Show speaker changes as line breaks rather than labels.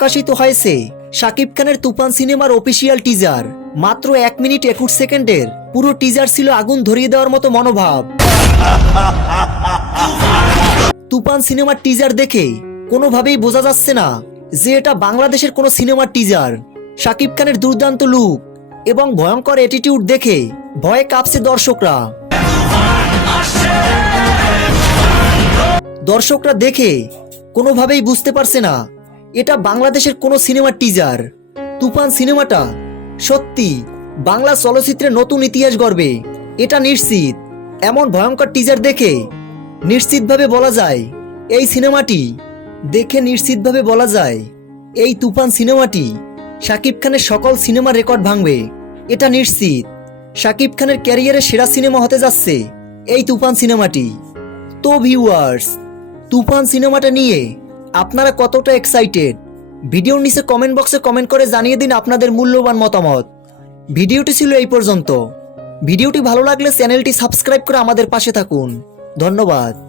প্রকাশিত হয়েছে শাকিব খানের তুফান সিনেমার অফিসিয়াল টিজার। মাত্র এক মিনিট একুশ সেকেন্ডের পুরো টিজার ছিল আগুন ধরিয়ে দেওয়ার মতো মনোভাব। তুফান সিনেমার টিজার দেখে কোনোভাবেই বোঝা যাচ্ছে না যে এটা বাংলাদেশের কোনো সিনেমার টিজার। শাকিব খানের দুর্দান্ত লুক এবং ভয়ঙ্কর অ্যাটিটিউড দেখে ভয়ে কাঁপছে দর্শকরা। দর্শকরা দেখে কোনোভাবেই বুঝতে পারছে না এটা বাংলাদেশের কোনো সিনেমার টিজার তুফান সিনেমাটা সত্যি বাংলা চলচ্চিত্রে নতুন ইতিহাস গড়বে। এটা নিশ্চিত। এমন ভয়ঙ্কর টিজার দেখে নিশ্চিতভাবে বলা যায়, এই সিনেমাটি দেখে নিশ্চিতভাবে বলা যায়, এই তুফান সিনেমাটি শাকিব খানের সকল সিনেমার রেকর্ড ভাঙবে। এটা নিশ্চিত। শাকিব খানের ক্যারিয়ারের সেরা সিনেমা হতে যাচ্ছে এই তুফান সিনেমাটি। তো ভিউয়ার্স তুফান সিনেমাটা নিয়ে আপনারা কতটা এক্সাইটেড ভিডিওর নিচে কমেন্ট বক্সে কমেন্ট করে জানিয়ে দিন আপনাদের মূল্যবান মতামত। ভিডিওটি ছিল এই পর্যন্ত। ভিডিওটি ভালো লাগলে চ্যানেলটি সাবস্ক্রাইব করে আমাদের পাশে থাকুন। ধন্যবাদ।